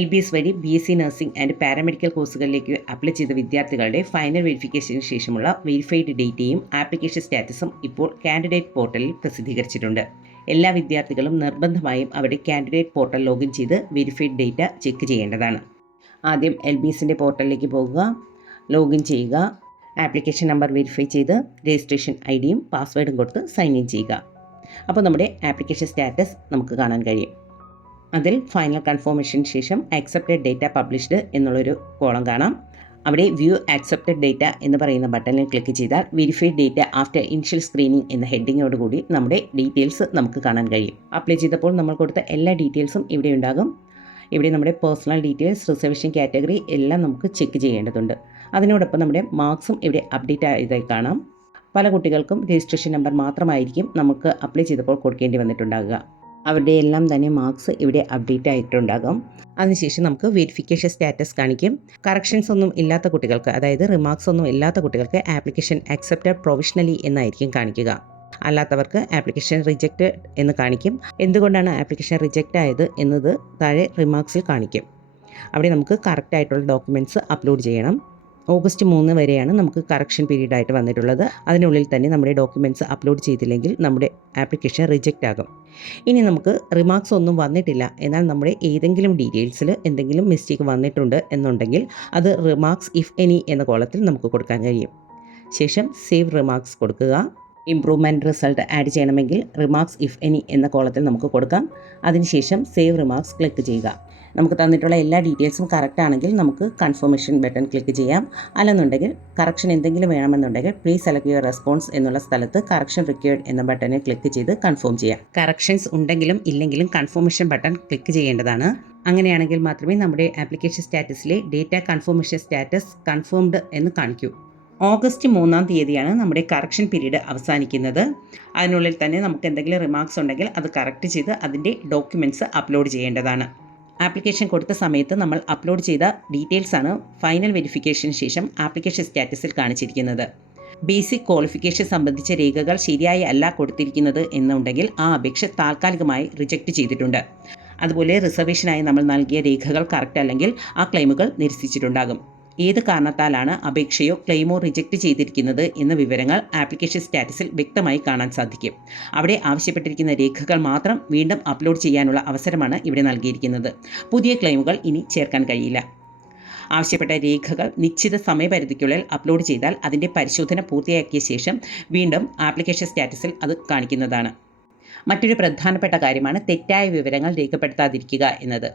LBS വഴി BSc nursing and paramedical കോഴ്സുകളിലേക്ക് apply ചെയ്ത വിദ്യാർത്ഥികളുടെ ഫൈനൽ വെരിഫിക്കേഷന് ശേഷമുള്ള വെരിഫൈഡ് ഡേറ്റയും ആപ്ലിക്കേഷൻ സ്റ്റാറ്റസും ഇപ്പോൾ കാൻഡിഡേറ്റ് പോർട്ടലിൽ പ്രസിദ്ധീകരിച്ചിട്ടുണ്ട്. എല്ലാ വിദ്യാർത്ഥികളും നിർബന്ധമായും അവരുടെ കാൻഡിഡേറ്റ് പോർട്ടൽ ലോഗിൻ ചെയ്ത് വെരിഫൈഡ് ഡേറ്റ ചെക്ക് ചെയ്യേണ്ടതാണ്. ആദ്യം LBSൻ്റെ പോർട്ടലിലേക്ക് പോകുക, ലോഗിൻ ചെയ്യുക, ആപ്ലിക്കേഷൻ നമ്പർ വെരിഫൈ ചെയ്ത് രജിസ്ട്രേഷൻ ID-യും പാസ്വേഡും കൊടുത്ത് സൈൻ ഇൻ ചെയ്യുക. അപ്പോൾ നമ്മുടെ ആപ്ലിക്കേഷൻ സ്റ്റാറ്റസ് നമുക്ക് കാണാൻ കഴിയും. അതിൽ ഫൈനൽ കൺഫർമേഷന് ശേഷം ആക്സെപ്റ്റഡ് ഡേറ്റ പബ്ലിഷ്ഡ് എന്നുള്ളൊരു കോളം കാണാം. അവിടെ വ്യൂ ആക്സെപ്റ്റഡ് ഡേറ്റ എന്ന് പറയുന്ന ബട്ടണിൽ ക്ലിക്ക് ചെയ്താൽ verified data after initial screening എന്ന ഹെഡിങ്ങോടുകൂടി നമ്മുടെ ഡീറ്റെയിൽസ് നമുക്ക് കാണാൻ കഴിയും. അപ്ലൈ ചെയ്തപ്പോൾ നമ്മൾ കൊടുത്ത എല്ലാ ഡീറ്റെയിൽസും ഇവിടെ ഉണ്ടാകും. ഇവിടെ നമ്മുടെ പേഴ്സണൽ ഡീറ്റെയിൽസ്, റിസർവേഷൻ കാറ്റഗറി എല്ലാം നമുക്ക് ചെക്ക് ചെയ്യേണ്ടതുണ്ട്. അതിനോടൊപ്പം നമ്മുടെ മാർക്സും ഇവിടെ അപ്ഡേറ്റ് ആയതായി കാണാം. പല കുട്ടികൾക്കും രജിസ്ട്രേഷൻ നമ്പർ മാത്രമായിരിക്കും നമുക്ക് അപ്ലൈ ചെയ്തപ്പോൾ കൊടുക്കേണ്ടി വന്നിട്ടുണ്ടാകുക. അവരുടെ എല്ലാം തന്നെ മാർക്സ് ഇവിടെ അപ്ഡേറ്റ് ആയിട്ടുണ്ടാകും. അതിനുശേഷം നമുക്ക് വെരിഫിക്കേഷൻ സ്റ്റാറ്റസ് കാണിക്കും. കറക്ഷൻസ് ഒന്നും ഇല്ലാത്ത കുട്ടികൾക്ക്, അതായത് റിമാർക്സ് ഒന്നും ഇല്ലാത്ത കുട്ടികൾക്ക് ആപ്ലിക്കേഷൻ അക്സെപ്റ്റഡ് പ്രൊവിഷണലി എന്നായിരിക്കും കാണിക്കുക. അല്ലാത്തവർക്ക് ആപ്ലിക്കേഷൻ റിജക്റ്റഡ് എന്ന് കാണിക്കും. എന്തുകൊണ്ടാണ് ആപ്ലിക്കേഷൻ റിജക്റ്റ് ആയത് എന്നത് താഴെ റിമാർക്സിൽ കാണിക്കും. അവിടെ നമുക്ക് കറക്റ്റായിട്ടുള്ള ഡോക്യുമെൻറ്റ്സ് അപ്ലോഡ് ചെയ്യണം. ഓഗസ്റ്റ് 3 വരെയാണ് നമുക്ക് കറക്ഷൻ പീരീഡ് ആയിട്ട് വന്നിട്ടുള്ളത്. അതിനുള്ളിൽ തന്നെ നമ്മുടെ ഡോക്യുമെൻറ്റ്സ് അപ്ലോഡ് ചെയ്തില്ലെങ്കിൽ നമ്മുടെ ആപ്ലിക്കേഷൻ റിജക്റ്റ് ആകും. ഇനി നമുക്ക് റിമാർക്സ് ഒന്നും വന്നിട്ടില്ല, എന്നാൽ നമ്മുടെ ഏതെങ്കിലും ഡീറ്റെയിൽസിൽ എന്തെങ്കിലും മിസ്റ്റേക്ക് വന്നിട്ടുണ്ട് എന്നുണ്ടെങ്കിൽ അത് റിമാർക്സ് ഇഫ് എനി എന്ന കോളത്തിൽ നമുക്ക് കൊടുക്കാൻ കഴിയും. ശേഷം സേവ് റിമാർക്സ് കൊടുക്കുക. ഇംപ്രൂവ്മെൻറ്റ് റിസൾട്ട് ആഡ് ചെയ്യണമെങ്കിൽ റിമാർക്സ് ഇഫ് എനി എന്ന കോളത്തിൽ നമുക്ക് കൊടുക്കാം. അതിനുശേഷം സേവ് റിമാർക്സ് ക്ലിക്ക് ചെയ്യുക. നമുക്ക് തന്നിട്ടുള്ള എല്ലാ ഡീറ്റെയിൽസും കറക്റ്റ് ആണെങ്കിൽ നമുക്ക് കൺഫർമേഷൻ ബട്ടൺ ക്ലിക്ക് ചെയ്യാം. അല്ലെന്നുണ്ടെങ്കിൽ കറക്ഷൻ എന്തെങ്കിലും വേണമെന്നുണ്ടെങ്കിൽ പ്ലീസ് സെലക്ട് യുവർ റെസ്പോൺസ് എന്നുള്ള സ്ഥലത്ത് കറക്ഷൻ റിക്വയർഡ് എന്ന ബട്ടണിൽ ക്ലിക്ക് ചെയ്ത് കൺഫേം ചെയ്യാം. കറക്ഷൻസ് ഉണ്ടെങ്കിലും ഇല്ലെങ്കിലും കൺഫർമേഷൻ ബട്ടൺ ക്ലിക്ക് ചെയ്യേണ്ടതാണ്. അങ്ങനെയാണെങ്കിൽ മാത്രമേ നമ്മുടെ ആപ്ലിക്കേഷൻ സ്റ്റാറ്റസിലെ ഡേറ്റ കൺഫർമേഷൻ സ്റ്റാറ്റസ് കൺഫേംഡ് എന്ന് കാണിക്കൂ. ഓഗസ്റ്റ് 3 നമ്മുടെ കറക്ഷൻ പീരീഡ് അവസാനിക്കുന്നത്. അതിനുള്ളിൽ തന്നെ നമുക്ക് എന്തെങ്കിലും റിമാർക്സ് ഉണ്ടെങ്കിൽ അത് കറക്റ്റ് ചെയ്ത് അതിൻ്റെ ഡോക്യുമെൻറ്റ്സ് അപ്ലോഡ് ചെയ്യേണ്ടതാണ്. ആപ്ലിക്കേഷൻ കൊടുത്ത സമയത്ത് നമ്മൾ അപ്ലോഡ് ചെയ്ത ഡീറ്റെയിൽസാണ് ഫൈനൽ വെരിഫിക്കേഷന് ശേഷം ആപ്ലിക്കേഷൻ സ്റ്റാറ്റസിൽ കാണിച്ചിരിക്കുന്നത്. ബേസിക് ക്വാളിഫിക്കേഷൻ സംബന്ധിച്ച രേഖകൾ ശരിയായി അല്ല കൊടുത്തിരിക്കുന്നത് എന്നുണ്ടെങ്കിൽ ആ അപേക്ഷ താൽക്കാലികമായി റിജക്റ്റ് ചെയ്തിട്ടുണ്ട്. അതുപോലെ റിസർവേഷനായി നമ്മൾ നൽകിയ രേഖകൾ കറക്റ്റ് അല്ലെങ്കിൽ ആ ക്ലെയിമുകൾ നിരസിച്ചിട്ടുണ്ടാകും. ഏത് കാരണത്താലാണ് അപേക്ഷയോ ക്ലെയിമോ റിജക്റ്റ് ചെയ്തിരിക്കുന്നത് എന്ന വിവരങ്ങൾ ആപ്ലിക്കേഷൻ സ്റ്റാറ്റസിൽ വ്യക്തമായി കാണാൻ സാധിക്കും. അവിടെ ആവശ്യപ്പെട്ടിരിക്കുന്ന രേഖകൾ മാത്രം വീണ്ടും അപ്ലോഡ് ചെയ്യാനുള്ള അവസരമാണ് ഇവിടെ നൽകിയിരിക്കുന്നത്. പുതിയ ക്ലെയിമുകൾ ഇനി ചേർക്കാൻ കഴിയില്ല. ആവശ്യപ്പെട്ട രേഖകൾ നിശ്ചിത സമയപരിധിക്കുള്ളിൽ അപ്ലോഡ് ചെയ്താൽ അതിൻ്റെ പരിശോധന പൂർത്തിയാക്കിയ ശേഷം വീണ്ടും ആപ്ലിക്കേഷൻ സ്റ്റാറ്റസിൽ അത് കാണിക്കുന്നതാണ്. മറ്റൊരു പ്രധാനപ്പെട്ട കാര്യമാണ് തെറ്റായ വിവരങ്ങൾ രേഖപ്പെടുത്താതിരിക്കുക എന്നത്.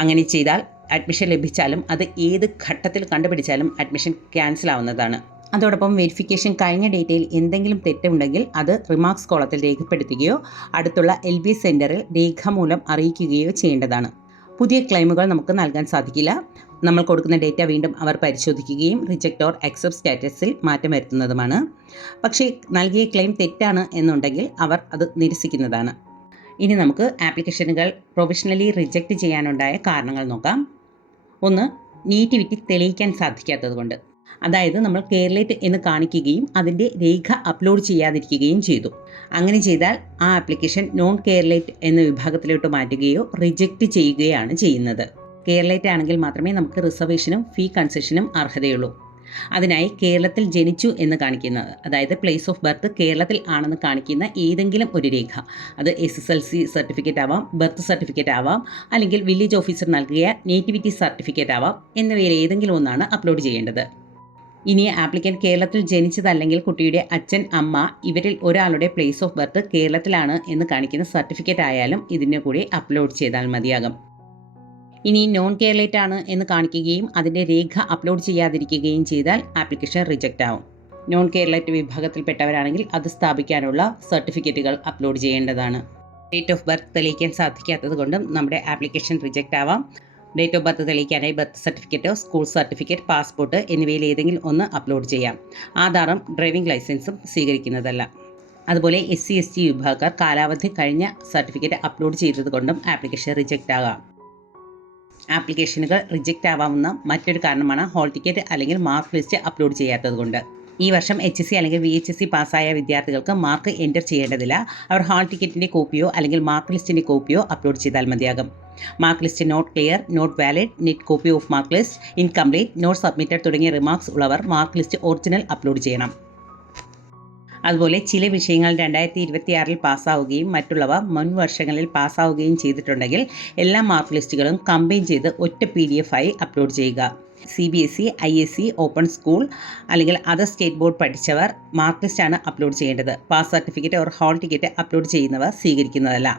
അങ്ങനെ ചെയ്താൽ അഡ്മിഷൻ ലഭിച്ചാലും അത് ഏത് ഘട്ടത്തിൽ കണ്ടുപിടിച്ചാലും അഡ്മിഷൻ ക്യാൻസൽ ആവുന്നതാണ്. അതോടൊപ്പം വെരിഫിക്കേഷൻ കഴിഞ്ഞ ഡേറ്റയിൽ എന്തെങ്കിലും തെറ്റുണ്ടെങ്കിൽ അത് റിമാർക്സ് കോളത്തിൽ രേഖപ്പെടുത്തുകയോ അടുത്തുള്ള LBS സെൻറ്ററിൽ രേഖാമൂലം അറിയിക്കുകയോ ചെയ്യേണ്ടതാണ്. പുതിയ ക്ലെയിമുകൾ നമുക്ക് നൽകാൻ സാധിക്കില്ല. നമ്മൾ കൊടുക്കുന്ന ഡേറ്റ വീണ്ടും അവർ പരിശോധിക്കുകയും റിജക്റ്റ് ഓർ അക്സെപ്റ്റ് സ്റ്റാറ്റസിൽ മാറ്റം വരുത്തുന്നതുമാണ്. പക്ഷേ നൽകിയ ക്ലെയിം തെറ്റാണ് എന്നുണ്ടെങ്കിൽ അവർ അത് നിരസിക്കുന്നതാണ്. ഇനി നമുക്ക് ആപ്ലിക്കേഷനുകൾ പ്രൊവിഷണലി റിജക്റ്റ് ചെയ്യാനുണ്ടായ കാരണങ്ങൾ നോക്കാം. 1. നേറ്റിവിറ്റി തെളിയിക്കാൻ സാധിക്കാത്തത് കൊണ്ട്. അതായത് നമ്മൾ കേരളേറ്റ് എന്ന് കാണിക്കുകയും അതിൻ്റെ രേഖ അപ്ലോഡ് ചെയ്യാതിരിക്കുകയും ചെയ്തു. അങ്ങനെ ചെയ്താൽ ആ ആപ്ലിക്കേഷൻ നോൺ കേരളേറ്റ് എന്ന വിഭാഗത്തിലോട്ട് മാറ്റുകയോ റിജക്റ്റ് ചെയ്യുകയാണ് ചെയ്യുന്നത്. കേരളേറ്റ് ആണെങ്കിൽ മാത്രമേ നമുക്ക് റിസർവേഷനും ഫീ കൺസെഷനും അർഹതയുള്ളൂ. അതിനായി കേരളത്തിൽ ജനിച്ചു എന്ന് കാണിക്കുന്നത്, അതായത് പ്ലേസ് ഓഫ് ബർത്ത് കേരളത്തിൽ ആണെന്ന് കാണിക്കുന്ന ഏതെങ്കിലും ഒരു രേഖ, അത് SSLC സർട്ടിഫിക്കറ്റ് ആവാം, ബർത്ത് സർട്ടിഫിക്കറ്റ് ആവാം, അല്ലെങ്കിൽ വില്ലേജ് ഓഫീസർ നൽകിയ നേറ്റിവിറ്റി സർട്ടിഫിക്കറ്റ് ആവാം, എന്നിവയിൽ ഏതെങ്കിലും ഒന്നാണ് അപ്ലോഡ് ചെയ്യേണ്ടത്. ഇനി ആപ്ലിക്കൻ്റ് കേരളത്തിൽ ജനിച്ചതല്ലെങ്കിൽ കുട്ടിയുടെ അച്ഛൻ, അമ്മ ഇവരിൽ ഒരാളുടെ പ്ലേസ് ഓഫ് ബർത്ത് കേരളത്തിലാണ് എന്ന് കാണിക്കുന്ന സർട്ടിഫിക്കറ്റ് ആയാലും ഇതിൻ്റെ കൂടെ അപ്ലോഡ് ചെയ്താൽ മതിയാകും. ഇനി നോൺ കേരളേറ്റ് ആണ് എന്ന് കാണിക്കുകയും അതിൻ്റെ രേഖ അപ്ലോഡ് ചെയ്യാതിരിക്കുകയും ചെയ്താൽ ആപ്ലിക്കേഷൻ റിജക്റ്റ് ആവും. നോൺ കേരളേറ്റ് വിഭാഗത്തിൽപ്പെട്ടവരാണെങ്കിൽ അത് സ്ഥാപിക്കാനുള്ള സർട്ടിഫിക്കറ്റുകൾ അപ്ലോഡ് ചെയ്യേണ്ടതാണ്. ഡേറ്റ് ഓഫ് ബർത്ത് തെളിയിക്കാൻ സാധിക്കാത്തത് കൊണ്ടും നമ്മുടെ ആപ്ലിക്കേഷൻ റിജക്റ്റ് ആവാം. ഡേറ്റ് ഓഫ് ബർത്ത് തെളിയിക്കാനായി ബർത്ത് സർട്ടിഫിക്കറ്റോ സ്കൂൾ സർട്ടിഫിക്കറ്റ്, പാസ്പോർട്ട് എന്നിവയിൽ ഏതെങ്കിലും ഒന്ന് അപ്ലോഡ് ചെയ്യാം. ആധാറും ഡ്രൈവിംഗ് ലൈസൻസും സ്വീകരിക്കുന്നതല്ല. അതുപോലെ SC ST വിഭാഗക്കാർ കാലാവധി കഴിഞ്ഞ സർട്ടിഫിക്കറ്റ് അപ്ലോഡ് ചെയ്തത് കൊണ്ടും ആപ്ലിക്കേഷൻ റിജക്റ്റ് ആകാം. ആപ്ലിക്കേഷനുകൾ റിജക്റ്റ് ആവാവുന്ന മറ്റൊരു കാരണമാണ് ഹോൾ ടിക്കറ്റ് അല്ലെങ്കിൽ മാർക്ക് ലിസ്റ്റ് അപ്ലോഡ് ചെയ്യാത്തതുകൊണ്ട്. ഈ വർഷം HSC അല്ലെങ്കിൽ VHSC പാസ്സായ വിദ്യാർത്ഥികൾക്ക് മാർക്ക് എൻ്റർ ചെയ്യേണ്ടതില്ല. അവർ ഹാൾ ടിക്കറ്റിൻ്റെ കോപ്പിയോ അല്ലെങ്കിൽ മാർക്ക് ലിസ്റ്റിൻ്റെ കോപ്പിയോ അപ്ലോഡ് ചെയ്താൽ മതിയാകും. Mark list not clear, not valid, net copy of mark list, incomplete, not submitted തുടങ്ങിയ റിമാർക്സ് ഉള്ളവർ മാർക്ക് ലിസ്റ്റ് ഒറിജിനൽ അപ്ലോഡ് ചെയ്യണം. അതുപോലെ ചില വിഷയങ്ങൾ 2026 പാസ്സാവുകയും മറ്റുള്ളവ മുൻ വർഷങ്ങളിൽ പാസ്സാവുകയും ചെയ്തിട്ടുണ്ടെങ്കിൽ എല്ലാ മാർക്ക് ലിസ്റ്റുകളും കമ്പൈൻ ചെയ്ത് ഒറ്റ PDF ആയി അപ്ലോഡ് ചെയ്യുക. CBSE, ISE, ഓപ്പൺ സ്കൂൾ അല്ലെങ്കിൽ അതർ സ്റ്റേറ്റ് ബോർഡ് പഠിച്ചവർ മാർക്ക് ലിസ്റ്റാണ് അപ്ലോഡ് ചെയ്യേണ്ടത്. Pass certificate or hall ticket upload ചെയ്യുന്നവ സ്വീകരിക്കുന്നതല്ല.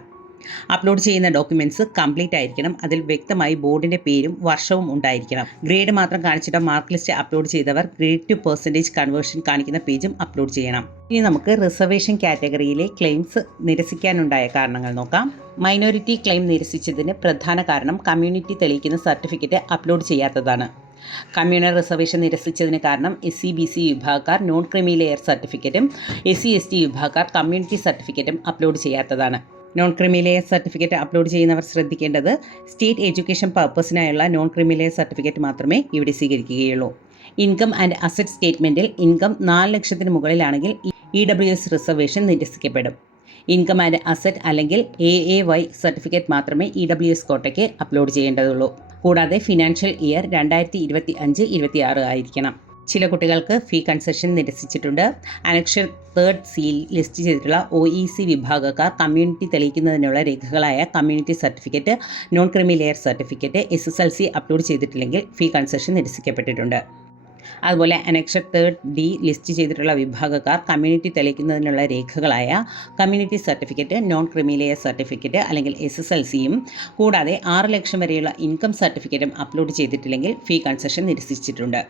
അപ്ലോഡ് ചെയ്യുന്ന ഡോക്യുമെൻറ്റ്സ് കംപ്ലീറ്റ് ആയിരിക്കണം. അതിൽ വ്യക്തമായി ബോർഡിൻ്റെ പേരും വർഷവും ഉണ്ടായിരിക്കണം. ഗ്രേഡ് മാത്രം കാണിച്ചിട്ട് മാർക്ക് ലിസ്റ്റ് അപ്ലോഡ് ചെയ്തവർ ഗ്രേഡ് ടു പെർസെൻറ്റേജ് കൺവേർഷൻ കാണിക്കുന്ന പേജും അപ്ലോഡ് ചെയ്യണം. ഇനി നമുക്ക് റിസർവേഷൻ കാറ്റഗറിയിലെ ക്ലെയിംസ് നിരസിക്കാനുണ്ടായ കാരണങ്ങൾ നോക്കാം. മൈനോറിറ്റി ക്ലെയിം നിരസിച്ചതിന് പ്രധാന കാരണം കമ്മ്യൂണിറ്റി തെളിയിക്കുന്ന സർട്ടിഫിക്കറ്റ് അപ്ലോഡ് ചെയ്യാത്തതാണ്. കമ്മ്യൂണൽ റിസർവേഷൻ നിരസിച്ചതിന് കാരണം SC/BC വിഭാഗക്കാർ നോൺ ക്രീമി ലെയർ സർട്ടിഫിക്കറ്റും SC/ST വിഭാഗക്കാർ കമ്മ്യൂണിറ്റി സർട്ടിഫിക്കറ്റും അപ്ലോഡ് ചെയ്യാത്തതാണ്. Non creamy layer certificate upload ചെയ്യുന്നവർ ശ്രദ്ധിക്കേണ്ടത് സ്റ്റേറ്റ് എഡ്യൂക്കേഷൻ പർപ്പസിനായുള്ള നോൺ ക്രീമി ലെയർ സർട്ടിഫിക്കറ്റ് മാത്രമേ ഇവിടെ സ്വീകരിക്കുകയുള്ളൂ. ഇൻകം ആൻഡ് അസറ്റ് സ്റ്റേറ്റ്മെൻറ്റിൽ ഇൻകം 4 ലക്ഷത്തിന് മുകളിലാണെങ്കിൽ EWS റിസർവേഷൻ നിരസിക്കപ്പെടും. ഇൻകം ആൻഡ് അസറ്റ് അല്ലെങ്കിൽ AAY സർട്ടിഫിക്കറ്റ് മാത്രമേ EWS കോട്ടയ്ക്ക് അപ്ലോഡ് ചെയ്യേണ്ടതുള്ളൂ. കൂടാതെ ഫിനാൻഷ്യൽ ഇയർ 2025-26 ആയിരിക്കണം. ചില കുട്ടികൾക്ക് ഫീ കൺസെഷൻ നിരസിച്ചിട്ടുണ്ട്. അനക്ഷർ 3rd സിയിൽ ലിസ്റ്റ് ചെയ്തിട്ടുള്ള OEC വിഭാഗക്കാർ കമ്മ്യൂണിറ്റി തെളിയിക്കുന്നതിനുള്ള രേഖകളായ community certificate, non creamy layer certificate, SSLC upload ചെയ്തിട്ടില്ലെങ്കിൽ ഫീ കൺസെഷൻ നിരസിക്കപ്പെട്ടിട്ടുണ്ട്. അതുപോലെ അനക്ഷർ 3rd D ലിസ്റ്റ് ചെയ്തിട്ടുള്ള വിഭാഗക്കാർ കമ്മ്യൂണിറ്റി തെളിയിക്കുന്നതിനുള്ള രേഖകളായ community certificate, non creamy layer certificate അല്ലെങ്കിൽ SSLCയും കൂടാതെ 6 ലക്ഷം വരെയുള്ള ഇൻകം സർട്ടിഫിക്കറ്റും അപ്ലോഡ് ചെയ്തിട്ടില്ലെങ്കിൽ ഫീ കൺസെഷൻ നിരസിച്ചിട്ടുണ്ട്.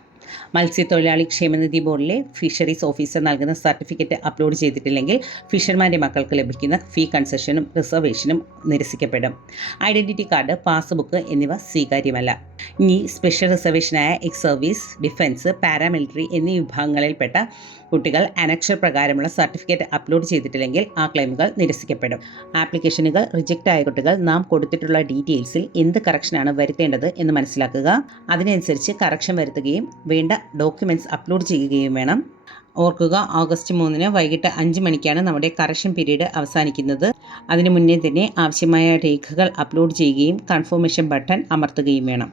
മത്സ്യത്തൊഴിലാളി ക്ഷേമനിധി ബോർഡിലെ ഫിഷറീസ് ഓഫീസർ നൽകുന്ന സർട്ടിഫിക്കറ്റ് അപ്ലോഡ് ചെയ്തിട്ടില്ലെങ്കിൽ ഫിഷർമാൻ്റെ മക്കൾക്ക് ലഭിക്കുന്ന ഫീ കൺസെഷനും റിസർവേഷനും നിരസിക്കപ്പെടും. ഐഡൻറ്റിറ്റി കാർഡ്, പാസ്ബുക്ക് എന്നിവ സ്വീകാര്യമല്ല. ഇനി സ്പെഷ്യൽ റിസർവേഷനായ എക്സ് സർവീസ്, ഡിഫൻസ്, പാരാമിലിറ്ററി എന്നീ വിഭാഗങ്ങളിൽപ്പെട്ട കുട്ടികൾ അനക്ഷർ പ്രകാരമുള്ള സർട്ടിഫിക്കറ്റ് അപ്ലോഡ് ചെയ്തിട്ടില്ലെങ്കിൽ ആ ക്ലെയിമുകൾ നിരസിക്കപ്പെടും. ആപ്ലിക്കേഷനുകൾ റിജക്റ്റ് ആയ കുട്ടികൾ നാം കൊടുത്തിട്ടുള്ള ഡീറ്റെയിൽസിൽ എന്ത് കറക്ഷനാണ് വരുത്തേണ്ടത് എന്ന് മനസ്സിലാക്കുക. അതിനനുസരിച്ച് കറക്ഷൻ വരുത്തുകയും വേണ്ട ഡോക്യുമെൻറ്റ്സ് അപ്ലോഡ് ചെയ്യുകയും വേണം. ഓർക്കുക, ഓഗസ്റ്റ് 3 വൈകിട്ട് 5 മണിക്കാണ് നമ്മുടെ കറക്ഷൻ പീരീഡ് അവസാനിക്കുന്നത്. അതിനു മുന്നേ തന്നെ ആവശ്യമായ രേഖകൾ അപ്ലോഡ് ചെയ്യുകയും കൺഫർമേഷൻ ബട്ടൺ അമർത്തുകയും വേണം.